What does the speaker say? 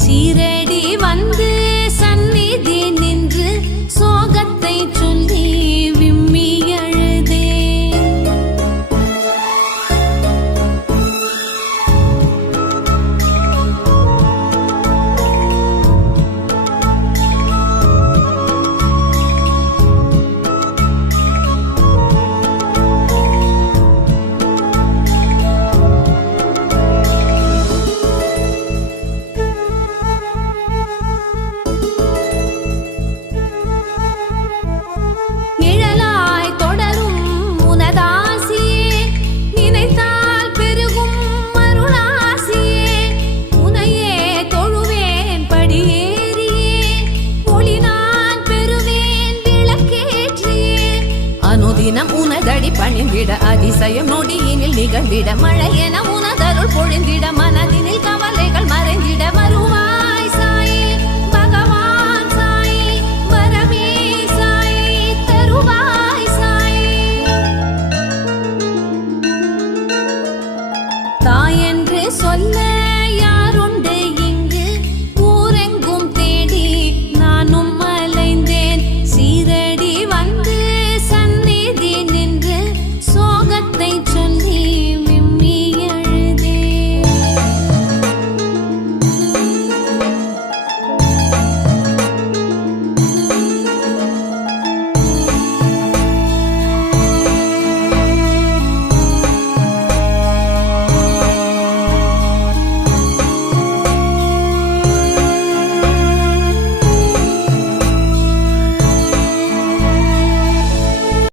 சீரடி வந்து உனதடி பணிந்திட அதிசயம் நொடியினில் நிகழ்ந்திட மழை என உனதருள் பொழிந்திட மனதினில்